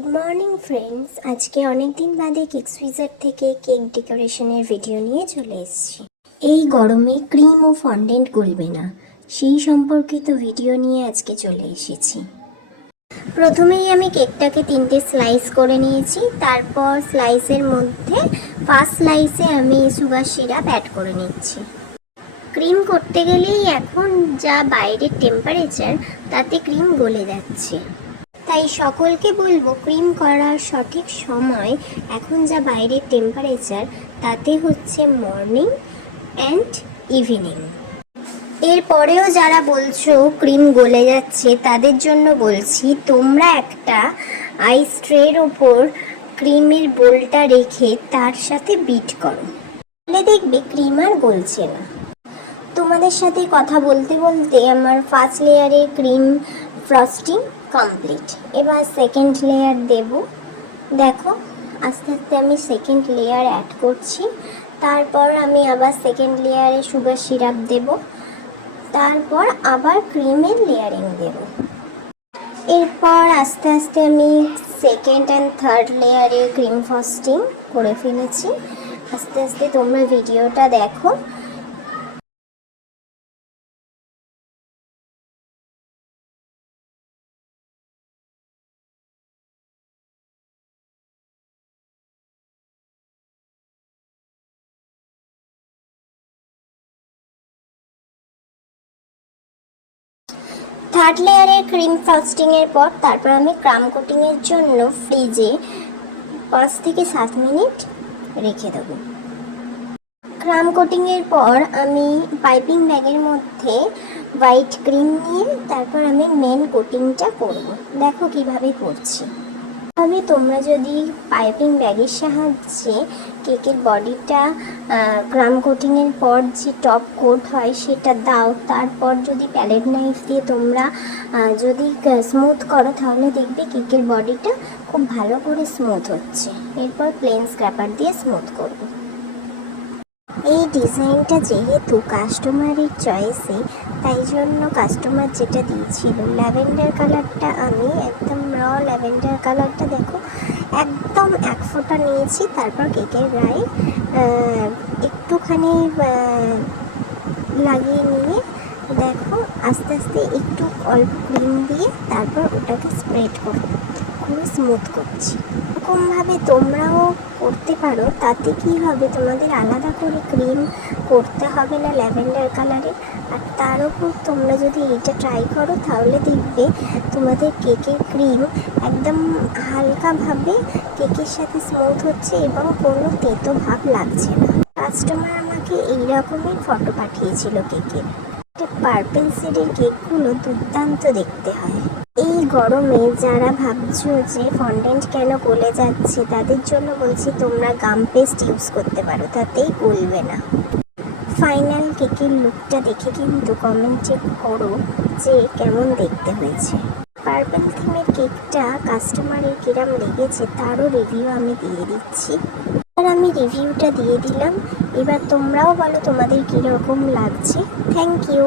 Good morning friends, আজকে অনেক দিন বাদে কেক সুইজার থেকে কেক ডেকোরেশনের ভিডিও নিয়ে চলে এসেছি। এই গরমে ক্রিম ও ফন্ডেন্ট গলবে না, সেই সম্পর্কিত ভিডিও নিয়ে আজকে চলে এসেছি। প্রথমেই আমি কেকটাকে 3টে স্লাইস করে নিয়েছি। তারপর স্লাইসের মধ্যে ফার্স্ট স্লাইসে আমি সুগার সিরাপ অ্যাড করে নিচ্ছি। ক্রিম করতে গেলেই এখন যা বাইরের টেম্পারেচার, তাতে ক্রিম গলে যাচ্ছে। তাই সকলকে বলবো, ক্রিম করার সঠিক সময় এখন যা বাইরের টেম্পারেচার, তাতে হচ্ছে মর্নিং অ্যান্ড ইভিনিং। এরপরেও যারা বলছো ক্রিম গলে যাচ্ছে, তাদের জন্য বলছি, তোমরা একটা আইস ট্রের ওপর ক্রিমের বোলটা রেখে তার সাথে বিট করো, তাহলে দেখবে ক্রিম আর গলছে না। তোমাদের সাথে কথা বলতে বলতে আমার ফার্স্ট লেয়ারে ক্রিম ফ্রস্টিং কমপ্লিট। এবার সেকেন্ড লেয়ার দেব। দেখো, আস্তে আস্তে আমি সেকেন্ড লেয়ার অ্যাড করছি। তারপর আমি আবার সেকেন্ড লেয়ারে সুগার সিরাপ দেব। তারপর আবার ক্রিমের লেয়ারিং দেব। এরপর আস্তে আস্তে আমি সেকেন্ড অ্যান্ড থার্ড লেয়ারে ক্রিম ফ্রস্টিং করে ফেলেছি। আস্তে আস্তে তোমরা ভিডিওটা দেখো। থার্ড লেয়ারের ক্রিম ফ্রস্টিংয়ের পর তারপর আমি ক্রাম কোটিংয়ের জন্য ফ্রিজে 5 থেকে 7 মিনিট রেখে দেবো। ক্রাম কোটিংয়ের পর আমি পাইপিং ব্যাগের মধ্যে হোয়াইট ক্রিম নিয়ে তারপর আমি মেন কোটিংটা করব। দেখো কিভাবে করছি। তবে তোমরা যদি পাইপিং ব্যাগের সাহায্যে কেকের বডিটা ক্রাম কোটিংয়ের পর যে টপ কোট হয় সেটা দাও, তারপর যদি প্যালেট নাইফ দিয়ে তোমরা যদি স্মুথ করো, তাহলে দেখবে কেকের বডিটা খুব ভালো করে স্মুথ হচ্ছে। এরপর প্লেন স্ক্র্যাপার দিয়ে স্মুথ করব। এই ডিজাইনটা যেহেতু কাস্টমারের চয়েসে, তাই জন্য কাস্টমার যেটা দিয়েছিল ল্যাভেন্ডার কালারটা, আমি একদম র ল্যাভেন্ডার কালারটা দেখো একদম 1 ফোঁটা নিয়েছি। তারপর কেকের গায়ে একটুখানি লাগিয়ে নিয়ে দেখো আস্তে আস্তে একটু অল্প ক্রিম দিয়ে তারপর ওটাকে স্প্রেড করে খুবই স্মুথ করছি। এরকমভাবে তোমরাও করতে পারো। তাতে কি হবে, তোমাদের আলাদা করে ক্রিম করতে হবে না ল্যাভেন্ডার কালারে। আর তার উপর তোমরা যদি এটা ট্রাই করো, তাহলে দেখবে তোমাদের কেকের ক্রিম একদম হালকাভাবে কেকের সাথে স্মুথ হচ্ছে এবং কোনো তেতো ভাব লাগছে না। কাস্টমার আমাকে এইরকমই ফটো পাঠিয়েছিল কেকের। পার্পেল শেডের কেকগুলো দুর্দান্ত দেখতে হয়। এই গরমে যারা ভাবছো যে ফন্ডেন্ট কেন গলে যাচ্ছে, তাদের জন্য বলছি তোমরা গাম পেস্ট ইউজ করতে পারো, তাতেই গলবে না। ফাইনাল কেকের লুকটা দেখে কিন্তু কমেন্টে করো যে কেমন দেখতে হয়েছে। পার্পেল থিমের কেকটা কাস্টমারের কিরম লেগেছে তারও রিভিউ আমি দিয়ে দিচ্ছি। আর আমি রিভিউটা দিয়ে দিলাম। এবার তোমরাও বলো তোমাদের কীরকম লাগছে। Thank you.